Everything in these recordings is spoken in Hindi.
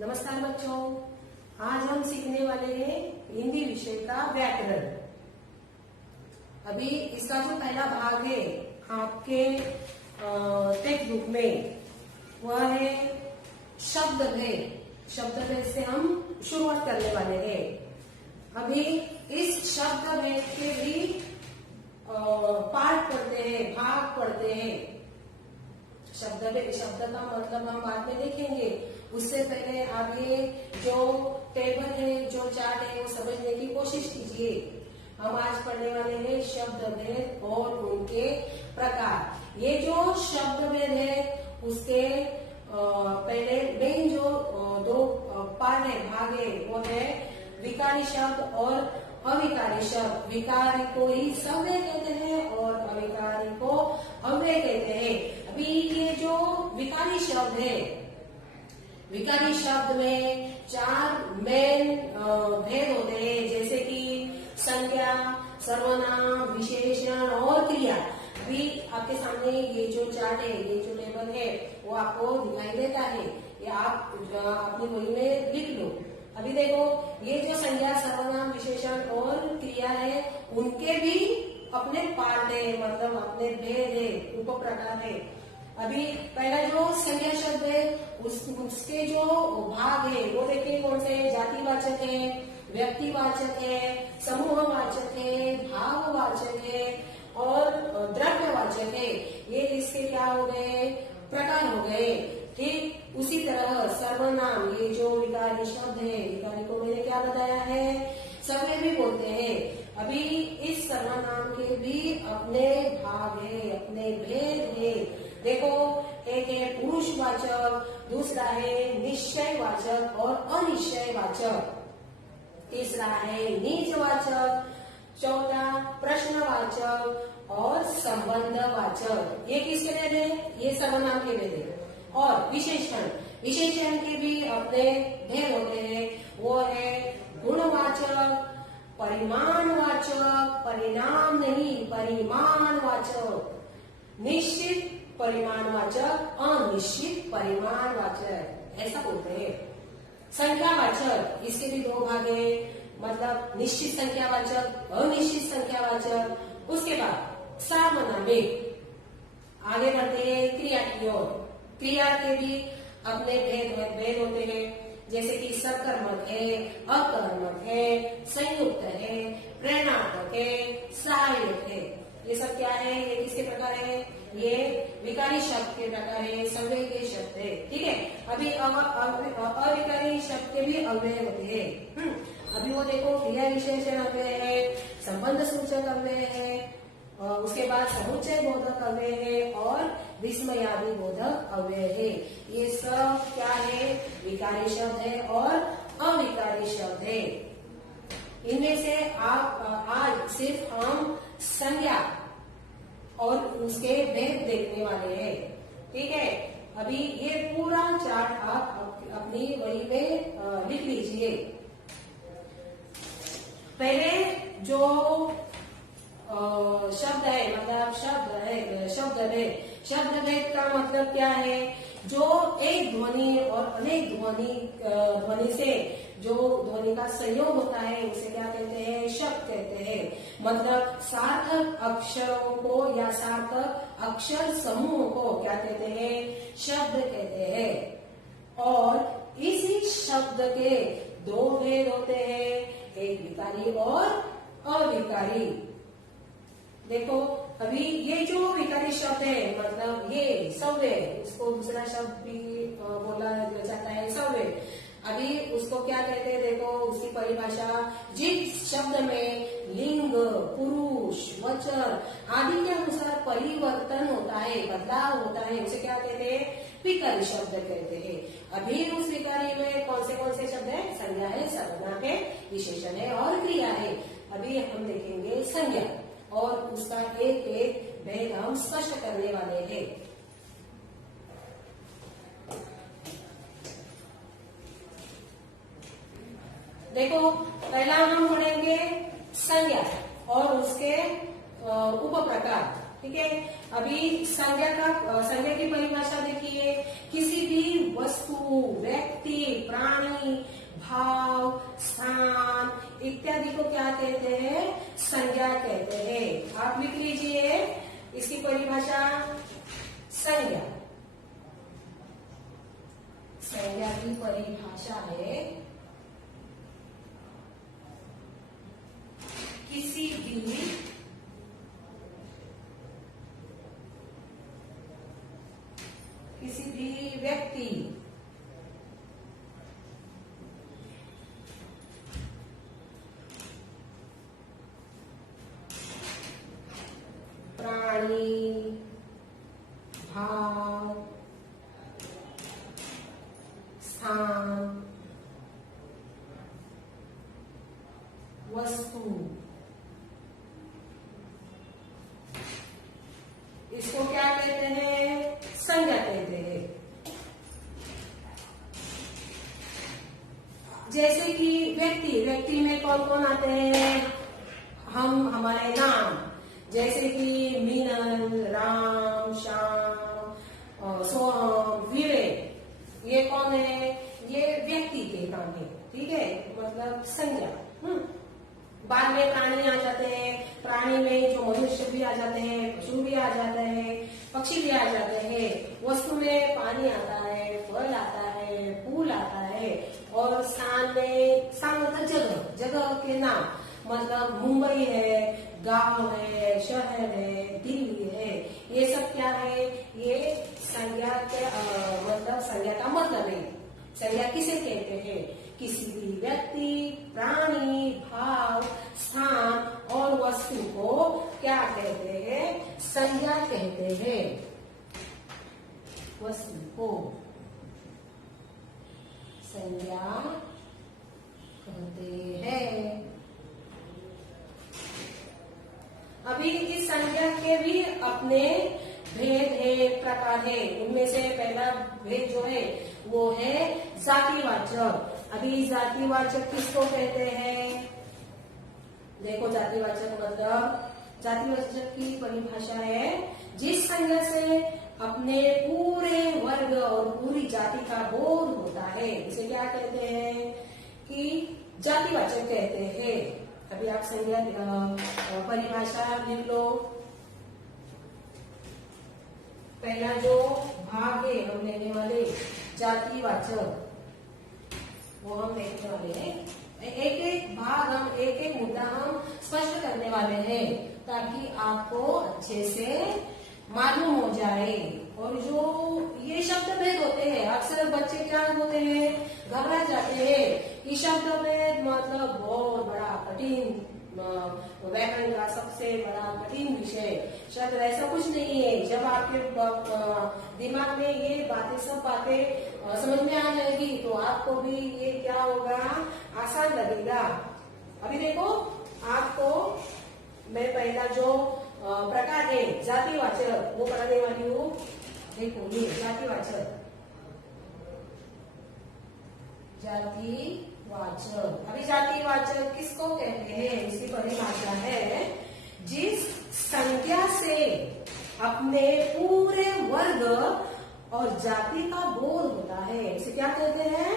नमस्कार बच्चों, आज हम सीखने वाले हैं हिंदी विषय का व्याकरण। अभी इसका जो पहला भाग है आपके टेक्स्ट बुक में वह है शब्द भेद। शब्द भेद से हम शुरुआत करने वाले हैं। अभी इस शब्द भेद के भी पार्ट पढ़ते हैं, भाग पढ़ते हैं। शब्द का मतलब हम बाद में देखेंगे। उससे पहले आप ये जो टेबल है, जो चार्ट है, वो समझने की कोशिश कीजिए। हम आज पढ़ने वाले हैं शब्द भेद और उनके प्रकार। ये जो शब्द भेद है उसके पहले मेन जो दो पार्ट है, भाग है, वो है विकारी शब्द और अविकारी शब्द। विकारी को ही सव्य कहते हैं और अविकारी को अव्यय कहते हैं। अभी ये जो विकारी शब्द है, विकारी शब्द में चार मेन भेद होते हैं, जैसे कि संज्ञा, सर्वनाम, विशेषण और क्रिया। अभी आपके सामने ये जो चार्ट है, ये जो टेबल है, वो आपको दिखाई देता है। ये आप अपनी बही में लिख लो। अभी देखो, ये जो संज्ञा, सर्वनाम, विशेषण और क्रिया है, उनके भी अपने पार्ट है, मतलब अपने भेद है, उप प्रकार है। अभी पहला जो संज्ञा शब्द है उसके जो भाग है वो देखिए कौन से है। जातिवाचक है, व्यक्तिवाचक है, समूहवाचक है, भाववाचक है और द्रव्यवाचक है। ये इसके क्या हो गए, प्रकार हो गए। ठीक उसी तरह सर्वनाम, ये जो विकारी शब्द है, विकारी को मैंने क्या बताया है, सव्य भी बोलते हैं। अभी इस सर्वनाम के भी अपने भाग है, अपने भेद है। देखो, एक है पुरुषवाचक, दूसरा है निश्चयवाचक और अनिश्चयवाचक, तीसरा है निजवाचक, चौथा प्रश्नवाचक और संबंधवाचक। ये किसके भेद है, ये सर्वनाम के भेद है। और विशेषण, विशेषण के भी अपने भेद होते हैं। वो है गुणवाचक, परिमाणवाचक, परिणाम नहीं परिमाणवाचक, निश्चित परिमाणवाचक, अनिश्चित परिमाणवाचक, ऐसा बोलते हैं। संख्यावाचक, इसके भी दो भाग है, मतलब निश्चित संख्यावाचक, अनिश्चित संख्यावाचक। उसके बाद सार्वनामिक। आगे बढ़ते हैं क्रिया की ओर। क्रिया के भी अपने भेद होते हैं, जैसे कि सकर्मक है, अकर्मक है, संयुक्त है, प्रेरणात्मक है, सहायक है। ये सब क्या है, ये किसके प्रकार है, ये विकारी शब्द के प्रकार है, सव्य के शब्द है। ठीक है। अभी अविकारी शब्द के भी अव्यय होते हैं। अभी वो देखो, क्रिया विशेषण अव्यय है, संबंध सूचक अव्यय है, उसके बाद समुच्चय बोधक अव्यय है और विस्मयादि बोधक अव्यय है। ये सब क्या है, विकारी शब्द है और अविकारी शब्द है। इनमें से आप आज सिर्फ हम संज्ञा और उसके भेद देखने वाले हैं। ठीक है। अभी ये पूरा चार्ट आप अपनी बही में लिख लीजिए। पहले जो शब्द है, मतलब शब्द भेद का मतलब क्या है, जो एक ध्वनि और अनेक ध्वनि से जो ध्वनि का संयोग होता है उसे क्या कहते हैं, शब्द कहते हैं। मतलब सार्थक अक्षरों को या सार्थक अक्षर समूह को क्या कहते हैं, शब्द कहते हैं। और इसी शब्द के दो भेद होते हैं, एक विकारी और अविकारी। देखो, अभी ये जो विकारी शब्द है, मतलब ये सव्य, उसको दूसरा शब्द भी बोला जाता है सव्य। अभी उसको क्या कहते हैं, देखो उसकी परिभाषा, जिस शब्द में लिंग, पुरुष, वचन आदि के अनुसार परिवर्तन होता है, बदलाव होता है, उसे क्या कहते हैं, विकारी शब्द कहते हैं। अभी उस विकारी में कौन से शब्द है, संज्ञा है, सर्वनाम है, विशेषण है और क्रिया है। अभी हम देखेंगे संज्ञा और उसका एक एक भेद हम स्पष्ट करने वाले हैं। देखो, पहला हम पढ़ेंगे संज्ञा और उसके उप प्रकार। ठीक है। अभी संज्ञा की परिभाषा देखिए, किसी भी वस्तु, व्यक्ति व्यक्ति, प्राणी, भाव, स्थान इत्यादि को क्या कहते हैं? संज्ञा कहते हैं। आप लिख लीजिए इसकी परिभाषा। संज्ञा, संज्ञा की परिभाषा है किसी भी व्यक्ति, प्राणी, भाव, स्थान, वस्तु, इसको क्या कहते हैं? संज्ञा कहते हैं। जैसे कि व्यक्ति, व्यक्ति में कौन कौन आते हैं? हम, हमारे नाम, जैसे कि मीनल, राम, श्याम, सोहम, विवेक, ये कौन है? ये व्यक्ति के नाम है। ठीक है, मतलब संज्ञा। बाद में प्राणी आ जाते हैं। प्राणी में जो मनुष्य भी आ जाते हैं, पशु भी आ जाते हैं, पक्षी भी आ जाते हैं। वस्तु में पानी आता है, फल आता है, फूल आता है। और स्थान में, स्थान मतलब जगह, जगह के नाम, मतलब मुंबई है, गांव है, शहर है, दिल्ली है, ये सब क्या है? ये संज्ञा के मतलब संज्ञा का मतलब है। संज्ञा किसे कहते हैं? किसी भी व्यक्ति, प्राणी, भाव, स्थान और वस्तु को क्या कहते हैं? संज्ञा कहते हैं। वस्तु को संज्ञा कहते हैं। अभी इस संज्ञा के भी अपने भेद है, प्रकार है। उनमें से पहला भेद जो है वो है जातिवाचक। अभी जातिवाचक किसको कहते हैं? देखो, जातिवाचक मतलब, जातिवाचक की परिभाषा है जिस संज्ञा से अपने पूरे वर्ग और पूरी जाति का बोध होता है, इसे क्या कहते हैं? कि जातिवाचक कहते हैं। अभी आप संज्ञा परिभाषा लिख लो। पहला जो भाग है हम लेने वाले जातिवाचक, वो हम देखने वाले हैं। एक एक भाग हम, एक एक मुद्दा हम स्पष्ट करने वाले हैं ताकि आपको अच्छे से मालूम हो जाए। और जो ये शब्द भेद होते हैं, अक्सर बच्चे क्या होते हैं? घबरा जाते हैं कि शब्द भेद मतलब बहुत बड़ा कठिन, व्याकरण का सबसे बड़ा कठिन विषय। शायद ऐसा कुछ नहीं है। जब आपके दिमाग में ये बातें, सब बातें समझ में आ जाएगी तो आपको भी ये क्या होगा? आसान लगेगा। अभी देखो, आपको मैं पहला जो प्रकार है जातिवाचक वो पढ़ाने वाली हूँ। देखो, ये जातिवाचक, जातिवाचक। अभी जातिवाचक किसको कहते हैं? इसकी परिभाषा है जिस संज्ञा से अपने पूरे वर्ग और जाति का बोध होता है, इसे क्या कहते हैं?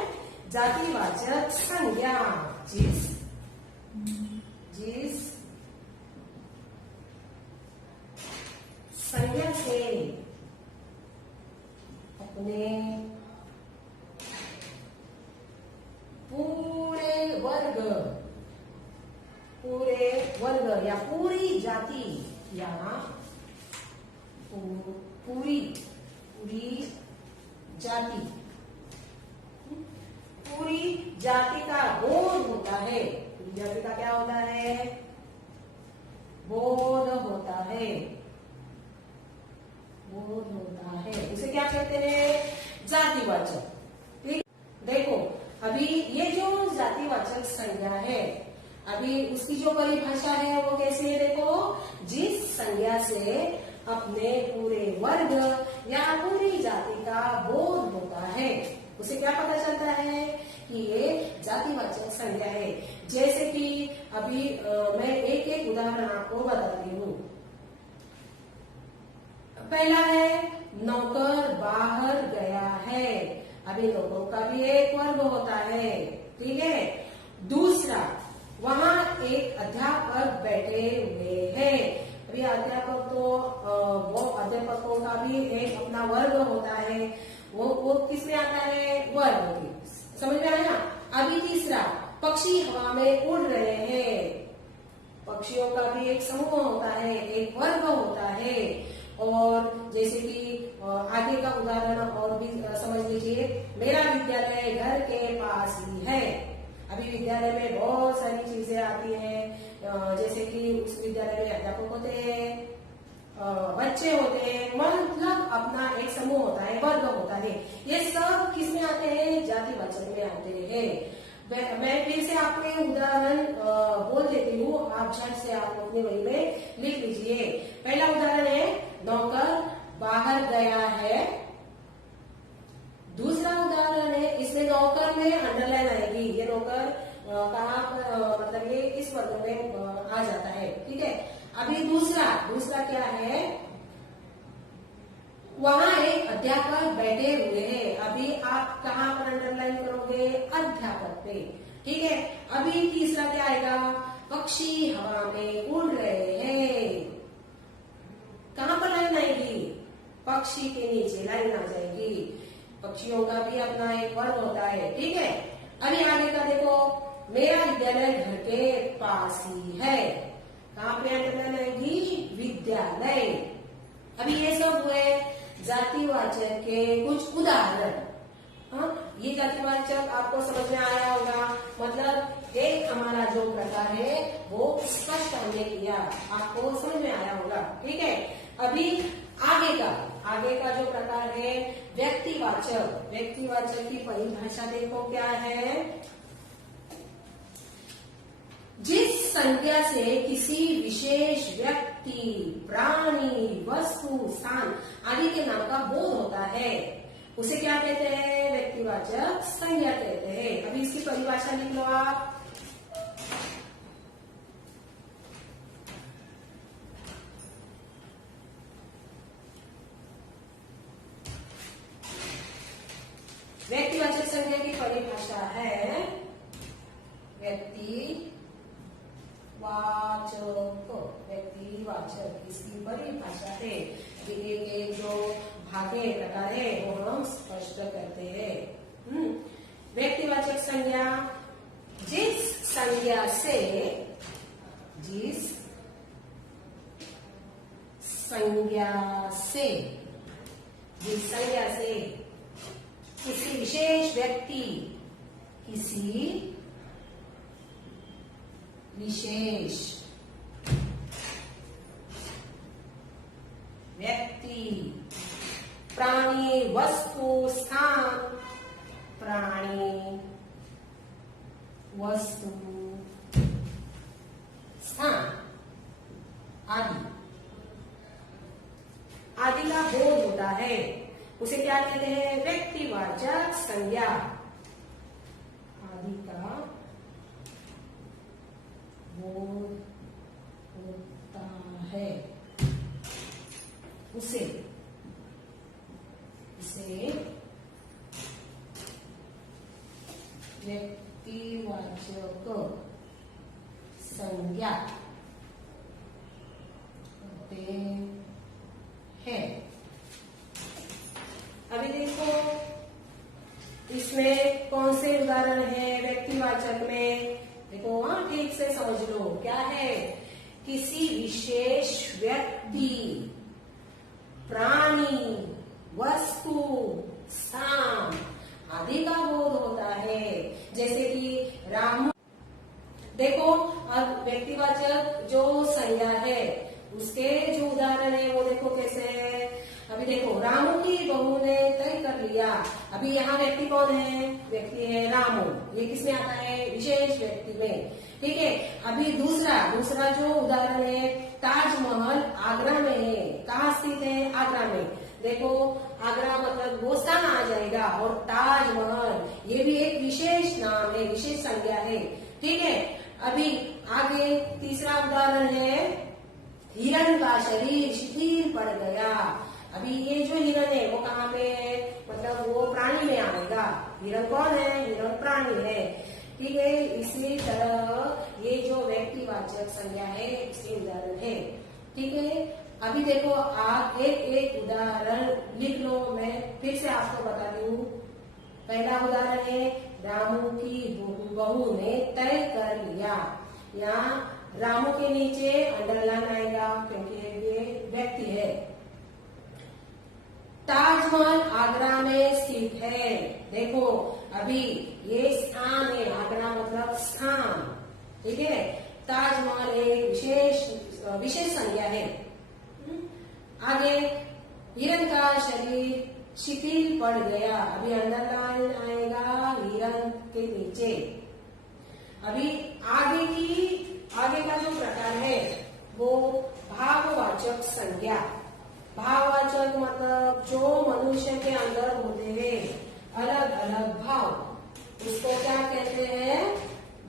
जातिवाचक संज्ञा। जिस संज्ञा से अपने पूरे वर्ग या पूरी जाति या पूरी जाति, पूरी जाति का बोध होता है। पूरी जाति का क्या होता है? बोध होता है, बोध होता है। इसे क्या कहते हैं? जातिवाचक। ठीक, देखो अभी ये जो जातिवाचक संज्ञा है, अभी उसकी जो परिभाषा है वो कैसे है? देखो, जिस संज्ञा से अपने पूरे वर्ग या पूरी जाति का बोध होता है, उसे क्या पता चलता है कि ये जातिवाचक संज्ञा है। जैसे कि अभी मैं एक एक उदाहरण आपको बताती हूँ। पहला है नौकर बाहर गया है। अभी लोगों का भी एक वर्ग होता है, ठीक है। दूसरा, वहां एक अध्यापक बैठे हुए हैं। अभी अध्यापक तो वो अध्यापकों का भी एक अपना वर्ग होता है, वो किस में आता है, वर्ग में। समझ में आया। अभी तीसरा, पक्षी हवा में उड़ रहे हैं। पक्षियों का भी एक समूह होता है, एक वर्ग होता है। और जैसे कि आगे का उदाहरण और भी समझ लीजिए, मेरा विद्यालय घर के पास ही है। अभी विद्यालय में बहुत सारी चीजें आती हैं, जैसे कि उस विद्यालय में अध्यापक होते हैं, बच्चे होते हैं, मतलब अपना एक समूह होता है, वर्ग होता है। ये सब किस में आते हैं, जातिवाचक में आते हैं। मैं फिर से आपको एक उदाहरण बोल देती हूँ, आप झट से आप अपनी वही में लिख लीजिए। पहला उदाहरण है, नौकर बाहर गया है। दूसरा उदाहरण है, इसमें नौकर में अंडरलाइन आएगी, ये नौकर कहाँ पर, मतलब ये इस वर्ग में आ जाता है, ठीक है। अभी दूसरा क्या है, वहां एक अध्यापक बैठे हुए हैं। अभी आप कहाँ पर अंडरलाइन करोगे, अध्यापक पे, ठीक है। अभी तीसरा क्या आएगा, पक्षी हवा में उड़ रहे हैं। कहाँ पर लाइन आएगी, पक्षी के नीचे लाइन आ जाएगी। पक्षियों का भी अपना एक वर्ग होता है, ठीक है। अभी आगे का देखो, मेरा विद्यालय घर के पास ही है। कहाँ पे अंडरलाइन आएगी, विद्यालय। अभी ये सब हुए जातिवाचक के कुछ उदाहरण। हाँ, ये जातिवाचक आपको समझ में आया होगा। मतलब एक हमारा जो प्रकार है वो स्पष्ट हमने किया, आपको समझ में आया होगा, ठीक है। अभी आगे का जो प्रकार है व्यक्तिवाचक। व्यक्तिवाचक की परिभाषा देखो क्या है, जिस संज्ञा से किसी विशेष व्यक्ति, प्राणी, वस्तु, स्थान आदि के नाम का बोध होता है, उसे क्या कहते हैं, व्यक्तिवाचक संज्ञा कहते हैं। अभी इसकी परिभाषा लिख लो आप। व्यक्तिवाचक संज्ञा की परिभाषा है, व्यक्तिवाचक इसकी परिभाषा है। ये जो भागे प्रकार है वो हम स्पष्ट करते हैं। व्यक्तिवाचक संज्ञा, जिस संज्ञा से किसी विशेष व्यक्ति, प्राणी, वस्तु, स्थान, आदि का बोध होता है, उसे क्या कहते हैं, व्यक्तिवाचक संज्ञा। आदि का बोध होता है, उसे व्यक्तिवाचक संज्ञा कहते हैं। अभी देखो इसमें कौन से उदाहरण है व्यक्तिवाचक में, देखो वहां ठीक से समझ लो क्या है, किसी विशेष व्यक्ति, प्राणी, वस्तु, स्थान आदि का बोध होता है। जैसे कि राम, देखो अब व्यक्तिवाचक जो संज्ञा है उसके जो उदाहरण है वो देखो कैसे है। अभी देखो, रामू की बहू ने तय कर लिया। अभी यहाँ व्यक्ति कौन है, व्यक्ति है रामू, ये किसमें आता है, विशेष व्यक्ति में, ठीक है। अभी दूसरा जो उदाहरण है, ताजमहल आगरा में है। कहाँ स्थित है, आगरा में। देखो आगरा मतलब वो स्थान आ जाएगा, और ताजमहल ये भी एक विशेष नाम है, विशेष संज्ञा है, ठीक है। अभी आगे तीसरा उदाहरण है, हिरण का शरीर शिथिल पड़ गया। अभी ये जो हिरण है वो कहाँ पे है, मतलब वो प्राणी में आएगा। हिरण कौन है? हिरण प्राणी है। ठीक है, इसी तरह ये जो व्यक्तिवाचक संज्ञा है इसके उदाहरण है। ठीक है, अभी देखो आप एक एक उदाहरण लिख लो। मैं फिर से आपको बताती हूँ। पहला उदाहरण है रामू की बहू ने तय कर लिया। यहाँ रामू के नीचे अंडरलाइन आएगा क्योंकि ये व्यक्ति है। ताजमहल आगरा में स्थित है। देखो अभी ये स्थान है, आगरा मतलब स्थान। ठीक है, ताजमहल एक विशेष संज्ञा है। आगे हिरण का शरीर शिथिल पड़ गया। अभी अंडरलाइन आएगा हिरण के नीचे। अभी आगे का जो प्रकार है वो भाववाचक संज्ञा। भाववाचक मतलब जो मनुष्य के अंदर होते हैं अलग अलग भाव, उसको क्या कहते हैं?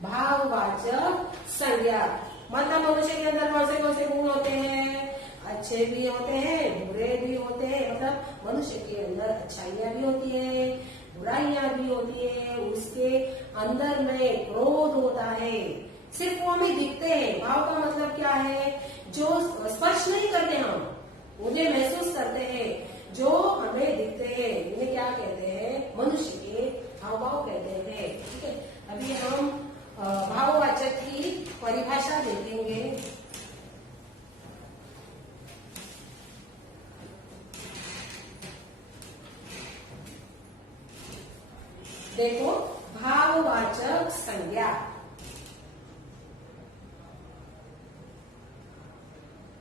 भाववाचक संज्ञा। मतलब मनुष्य के अंदर कौन से गुण होते हैं? अच्छे भी होते हैं, बुरे भी होते हैं। मतलब मनुष्य के अंदर अच्छाइयां भी होती है, बुराइयां भी होती है। उसके अंदर में क्रोध होता है। सिर्फ वो हमें दिखते हैं। भाव का मतलब क्या है? जो स्पर्श नहीं करते हम, उन्हें महसूस करते हैं, जो हमें दिखते हैं, इन्हें क्या कहते हैं? मनुष्य के हाव कहते हैं। ठीक है, अभी हम भाववाचक की परिभाषा देखेंगे। देखो भाववाचक संज्ञा।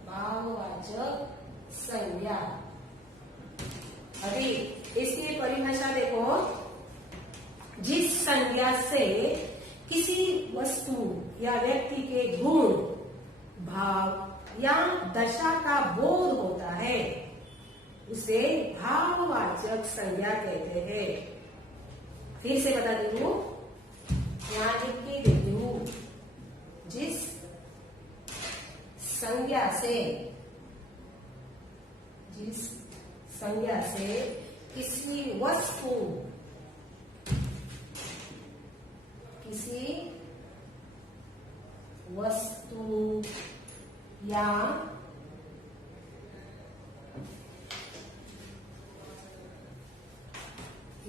भाववाचक संज्ञा, अभी इसकी परिभाषा देखो। जिस संज्ञा से किसी वस्तु या व्यक्ति के गुण, भाव या दशा का बोध होता है उसे भाववाचक संज्ञा कहते हैं। फिर से बता देती हूँ, यहाँ लिख के देती हूँ। जिस संज्ञा से किसी वस्तु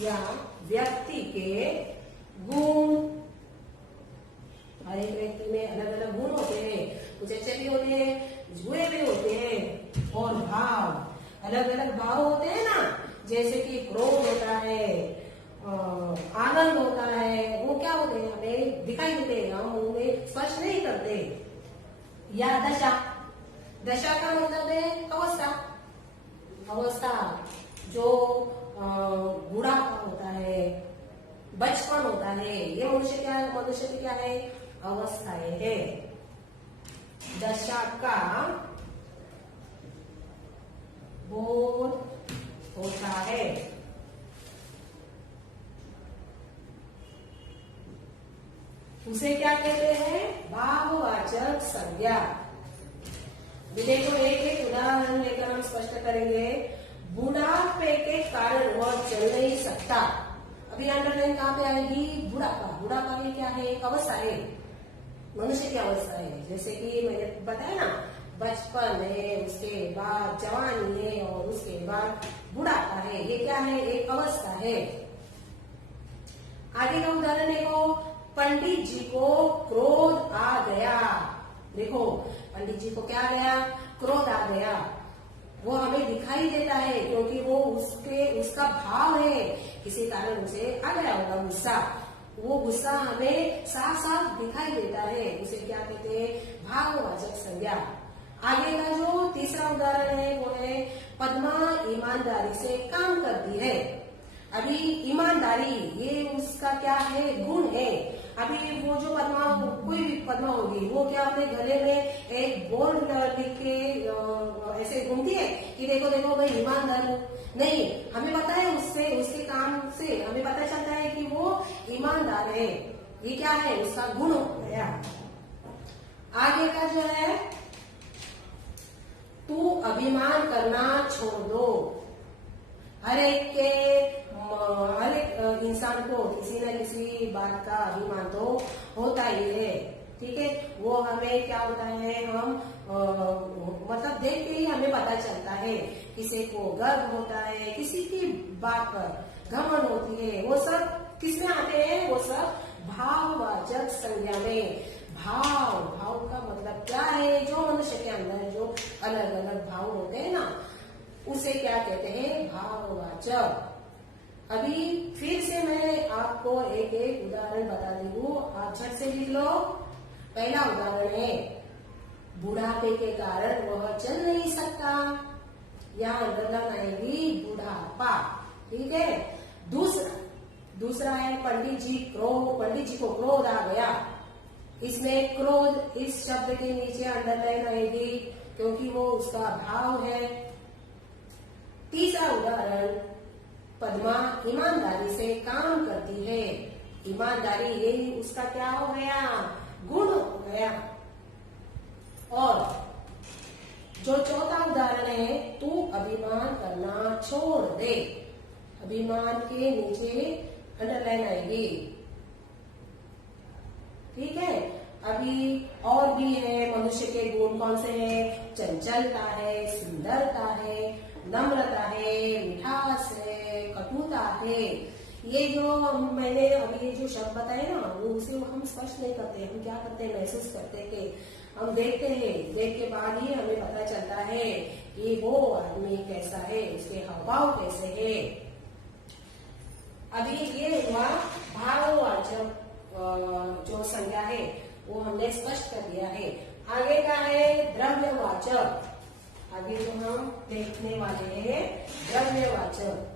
या व्यक्ति के गुण, हर एक व्यक्ति में अलग अलग गुण होते हैं। कुछ अच्छे भी होते हैं, बुरे भी होते हैं। और भाव, अलग अलग भाव होते हैं ना, जैसे कि क्रोध होता है, आनंद होता है। वो क्या होते हैं? हमें दिखाई देते हैं, हम उन्हें स्पर्श नहीं करते। या दशा का मतलब है अवस्था, जो बुढ़ापा होता है, बचपन होता है। ये मनुष्य की क्या है? अवस्थाएं है। दशा का बोध होता है। उसे क्या कहते हैं? भाववाचक संज्ञा। देखो एक एक उदाहरण लेकर हम स्पष्ट करेंगे। बुढ़ापे के कारण वह चल नहीं सकता। अभी अंडरलाइन कहाँ पे आएगी? बुढ़ापा ये क्या है? एक अवस्था है, मनुष्य की अवस्था है। जैसे कि मैंने बताया ना, बचपन है, उसके बाद जवानी है और उसके बाद बुढ़ापा है। ये क्या है? एक अवस्था है। आगे का उदाहरण देखो। पंडित जी को क्रोध आ गया। देखो पंडित जी को क्या आ गया? क्रोध आ गया। वो हमें दिखाई देता है क्योंकि वो उसका भाव है, किसी कारण उसे आ गया होगा गुस्सा। वो गुस्सा हमें साफ साफ दिखाई देता है। उसे क्या कहते हैं? भाववाचक संज्ञा। आगे का जो तीसरा उदाहरण है वो है पद्मा ईमानदारी से काम करती है। अभी ईमानदारी ये उसका क्या है? गुण है। अभी वो जो पद्मा, कोई भी पद्मा होगी, वो क्या अपने गले में एक बोर्ड लिख के ऐसे घूमती है कि देखो देखो मैं ईमानदार हूँ? नहीं, हमें पता है उसके काम से हमें पता चलता है कि वो ईमानदार है। ये क्या है? उसका गुण हो गया। आगे का जो है, तू अभिमान करना छोड़ दो। हर एक इंसान को किसी न किसी बात का अभिमान तो होता ही है। ठीक है, वो हमें क्या होता है, हम मतलब देख के ही हमें पता चलता है। किसी को गर्व होता है, किसी की बात पर घमंड होती है। वो सब किसमें आते हैं? वो सब भाववाचक संज्ञा में। भाव का मतलब क्या है? जो मनुष्य के अंदर जो अलग अलग भाव होते हैं ना, उसे क्या कहते हैं? भाववाचक। अभी फिर से मैं आपको एक एक उदाहरण बता दी हूँ, आप झट से लिख लो। पहला उदाहरण है, बुढ़ापे के कारण वह चल नहीं सकता। यहाँ गलत आएगी बुढ़ापा। ठीक है। दूसरा है पंडित जी को क्रोध आ गया। इसमें क्रोध इस शब्द के नीचे अंडरलाइन आएगी क्योंकि वो उसका भाव है। तीसरा उदाहरण, पद्मा ईमानदारी से काम करती है। ईमानदारी यही उसका क्या हो गया? गुण हो गया। और जो चौथा उदाहरण है, तू अभिमान करना छोड़ दे। अभिमान के नीचे अंडरलाइन आएगी। ठीक है। अभी और भी है, मनुष्य के गुण कौन से हैं? चंचलता है, सुंदरता है, नम्रता है, मिठास है, कटुता है। ये जो मैंने अभी ये जो शब्द बताए ना, वो उसे हम स्पर्श नहीं करते। हम क्या करते हैं? महसूस करते हैं। हम देखते हैं, देख के बाद ही हमें पता चलता है कि वो आदमी कैसा है, उसके हावभाव कैसे है। अभी ये हुआ भाववाचक जो संज्ञा है, वो हमने स्पष्ट कर दिया है। आगे का है द्रव्यवाचक। आगे जो हम देखने वाले हैं द्रव्यवाचक।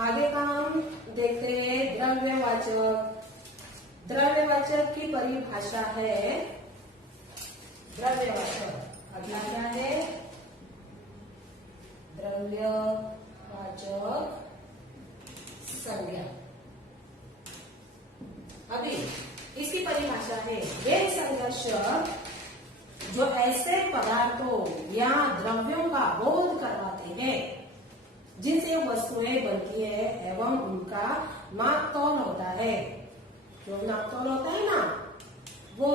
आगे का हम देखते हैं द्रव्यवाचक। द्रव्यवाचक की परिभाषा है, द्रव्यवाचक अगला क्या है? द्रव्यवाचक संज्ञा। अभी इसकी परिभाषा है, वे संज्ञा शब्द जो ऐसे पदार्थों या द्रव्यों का बोध करवाते हैं जिनसे वस्तुएं बनती है एवं उनका नापतोल होता है। जो नापतोल होता है ना, वो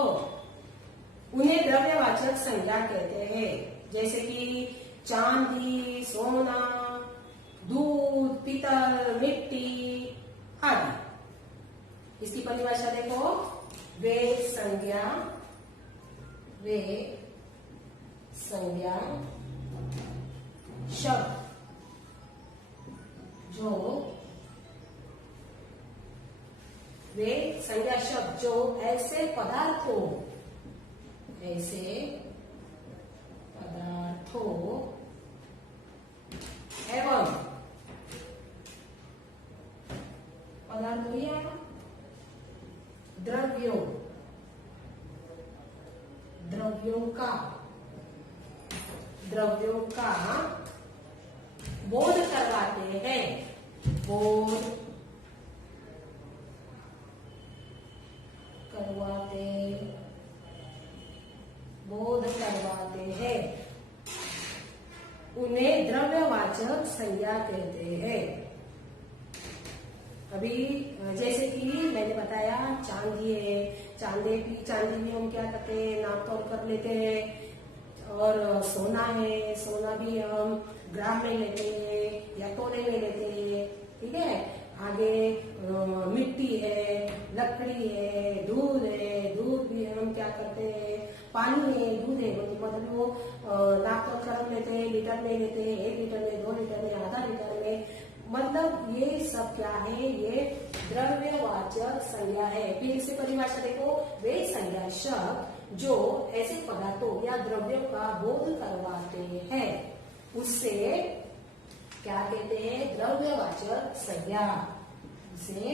उन्हें द्रव्यवाचक संज्ञा कहते हैं। जैसे कि चांदी, सोना, दूध, पीतल, मिट्टी आदि। इसकी परिभाषा देखो, वे संज्ञा शब्द जो वे संज्ञा शब्द जो ऐसे पदार्थों एवं पदार्थों या द्रव्यों का बोध करवाते हैं। बोध करवाते हैं, उन्हें द्रव्यवाचक संज्ञा कहते हैं। अभी जैसे कि मैंने बताया, चांदी है, चांदी भी हम क्या करते हैं? नापतोल कर लेते हैं। और सोना है, सोना भी हम ग्राम में लेते हैं या तोले में लेते हैं। ठीक है। आगे मिट्टी है, लकड़ी है, दूध है, दूध भी हम क्या करते हैं? पानी है, दूध है, मतलब वो नापतोल कर लेते हैं, लीटर में लेते हैं, 1 लीटर में, 2 लीटर में, आधा लीटर में। मतलब ये सब क्या है? ये द्रव्यवाचक संज्ञा है। फिर इसे परिभाषा देखो, वे संज्ञा शब्द जो ऐसे पदार्थों या द्रव्यों का बोध करवाते हैं, उससे क्या कहते हैं? द्रव्यवाचक संज्ञा। उसे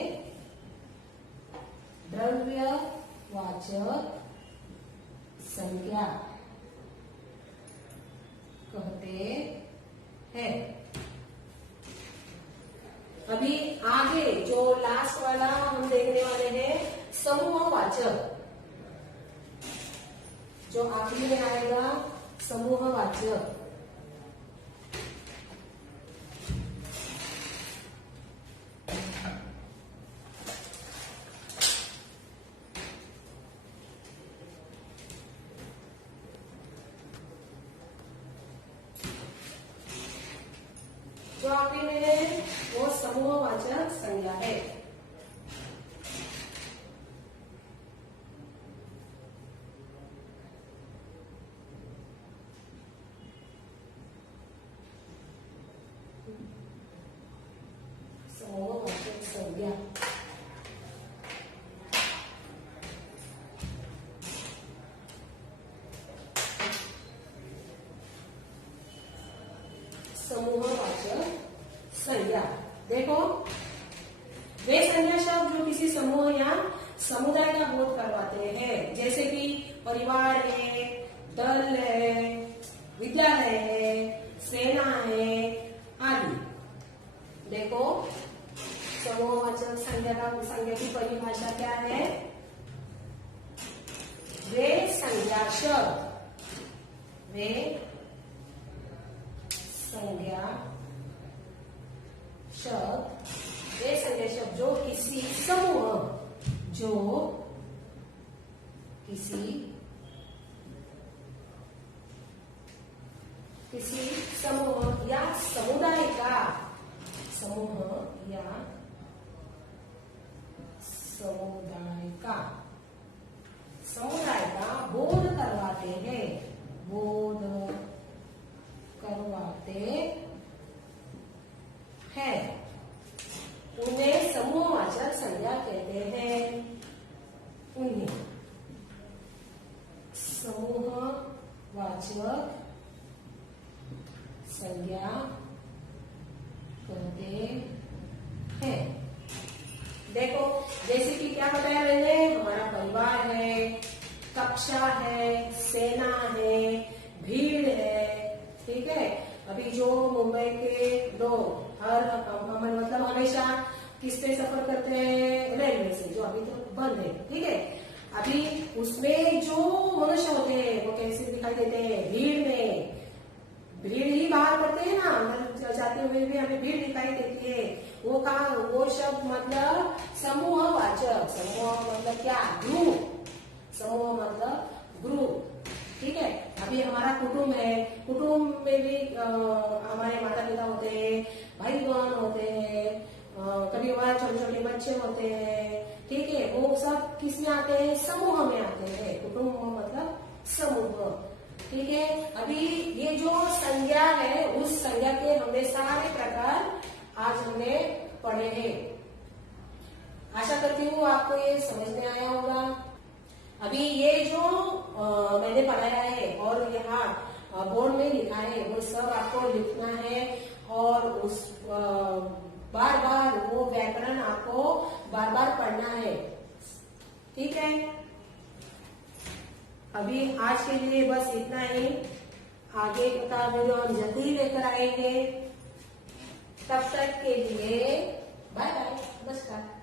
द्रव्यवाचक संज्ञा कहते हैं। अभी आगे जो लास्ट वाला हम देखने वाले हैं समूहवाचक, जो आखिरी में आएगा समूहवाचक। जो आखिरी में है वो समूहवाचक संज्ञा है। समूहवाचक संज्ञा समूहवाचक संज्ञा। देखो, वे संज्ञा शब्द जो किसी समूह या समुदाय का बोध करवाते हैं, जैसे कि परिवार है, दल है, विद्यालय है, सेना है आदि। देखो, समूहवाचक संज्ञा की परिभाषा क्या है? वे संज्ञा शब्द, वे संज्ञा शब्द, वे संज्ञा शब्द जो किसी समूह, जो किसी समूह या समुदाय का, समूह या समुदाय का बोध करवाते हैं, बोध करवाते हैं, उन्हें समूहवाचक संज्ञा कहते हैं। उन्हें समूहवाचक संज्ञा कहते हैं। देखो, जैसे कि क्या बताया मैंने, हमारा परिवार है, कक्षा है, सेना है, भीड़ है, ठीक है। अभी जो मुंबई के लोग मतलब हमेशा किससे सफर करते हैं? रेलवे से, जो अभी तो बंद है, ठीक है। अभी उसमें जो मनुष्य होते हैं वो कैसे दिखाई देते हैं? भीड़ में, भीड़ ही बाहर पड़ते हैं ना, अंदर जाते हुए भी हमें भीड़ दिखाई देती है। वो कहा, वो शब्द मतलब समूहवाचक। समूह मतलब क्या? ग्रुप। समूह मतलब ग्रुप, ठीक है। अभी हमारा कुटुंब है, कुटुंब में भी हमारे माता पिता होते हैं, भाई बहन होते हैं, कभी हमारे छोटे छोटे बच्चे होते हैं, ठीक है। वो सब किस में आते हैं? समूह में आते हैं। कुटुंब मतलब समूह, ठीक है। अभी ये जो संज्ञा है, उस संज्ञा के हमने सारे प्रकार आज हमने पढ़े हैं। आशा करती हूँ आपको ये समझ में आया होगा। अभी ये जो मैंने पढ़ाया है और यहाँ बोर्ड में लिखा है, वो सब आपको लिखना है और उस बार बार वो व्याकरण आपको बार बार पढ़ना है, ठीक है। अभी आज के लिए बस इतना ही। आगे का वीडियो हम जल्दी ही लेकर आएंगे। तब तक के लिए बाय बाय, नमस्कार।